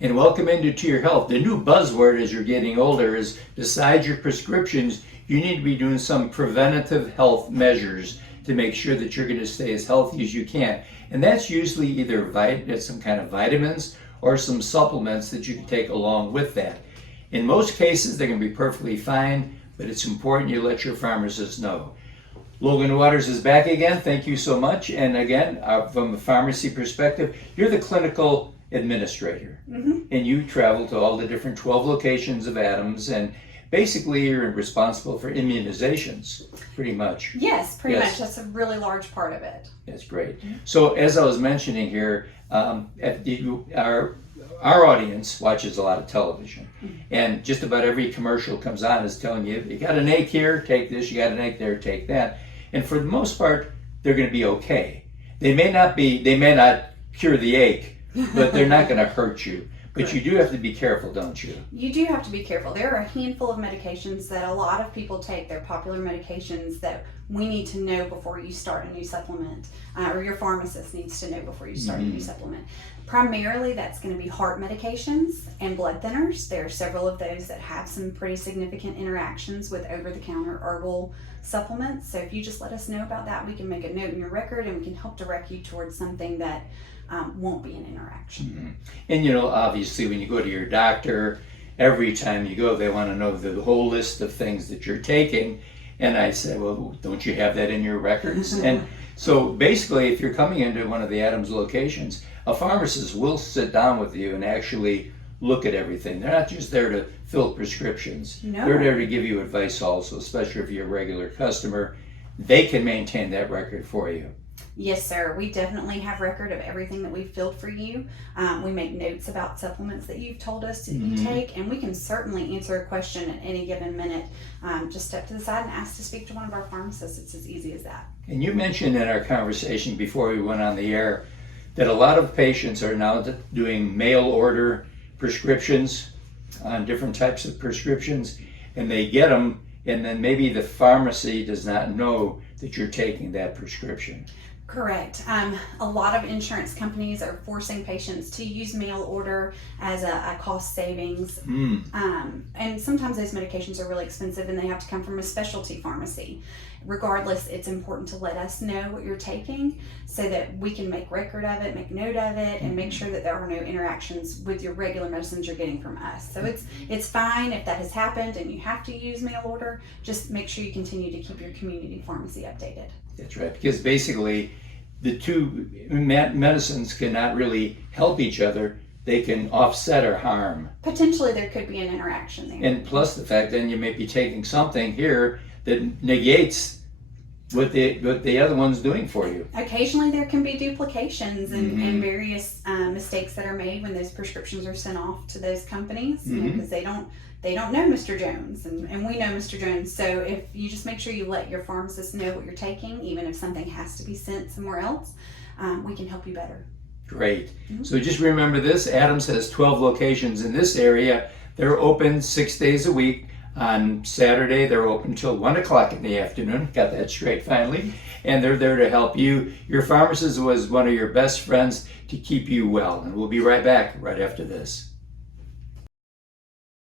and welcome into your health. The new buzzword as you're getting older is, besides your prescriptions, you need to be doing some preventative health measures to make sure that you're going to stay as healthy as you can. And that's usually either some kind of vitamins or some supplements that you can take along with that. In most cases, they're going to be perfectly fine, but it's important you let your pharmacist know. Logan Waters is back again. Thank you so much. And again, from a pharmacy perspective, you're the clinical administrator. And you travel to all the different 12 locations of Adams, and basically you're responsible for immunizations, pretty much. Yes, pretty much. That's a really large part of it. That's great. So as I was mentioning here, our audience watches a lot of television, and just about every commercial comes on is telling you, you got an ache here, take this, you got an ache there, take that. And for the most part, they're going to be okay. They may not cure the ache, but they're not going to hurt you. But you do have to be careful, don't you? You do have to be careful. There are a handful of medications that a lot of people take. They're popular medications that we need to know before you start a new supplement, or your pharmacist needs to know before you start a new supplement. Primarily, that's going to be heart medications and blood thinners. There are several of those that have some pretty significant interactions with over-the-counter herbal supplements. So if you just let us know about that, we can make a note in your record and we can help direct you towards something that won't be an interaction. And obviously when you go to your doctor, every time you go, they want to know the whole list of things that you're taking. And I said, well, don't you have that in your records? And so basically, if you're coming into one of the Adams locations, a pharmacist will sit down with you and actually look at everything. They're not just there to fill prescriptions. No. They're there to give you advice also, especially if you're a regular customer. They can maintain that record for you. Yes, sir. We definitely have record of everything that we've filled for you. We make notes about supplements that you've told us that you take, and we can certainly answer a question at any given minute. Just step to the side and ask to speak to one of our pharmacists. It's as easy as that. And you mentioned in our conversation before we went on the air that a lot of patients are now doing mail order prescriptions on different types of prescriptions, and they get them, and then maybe the pharmacy does not know that you're taking that prescription. Correct. A lot of insurance companies are forcing patients to use mail order as a cost savings. And sometimes those medications are really expensive and they have to come from a specialty pharmacy. Regardless, it's important to let us know what you're taking so that we can make record of it, make note of it, and make sure that there are no interactions with your regular medicines you're getting from us. So it's fine if that has happened and you have to use mail order. Just make sure you continue to keep your community pharmacy updated. That's right, because basically the two medicines cannot really help each other. They can offset or harm. Potentially there could be an interaction there. And plus the fact then you may be taking something here that negates what the other one's doing for you. Occasionally there can be duplications and various mistakes that are made when those prescriptions are sent off to those companies, because they don't know Mr. Jones, and we know Mr. Jones. So if you just make sure you let your pharmacist know what you're taking, even if something has to be sent somewhere else, we can help you better. Great. So just remember this, Adams has 12 locations in this area. They're open 6 days a week. On Saturday, they're open till 1 o'clock in the afternoon. Got that straight finally. And they're there to help you. Your pharmacist was one of your best friends to keep you well. And we'll be right back right after this.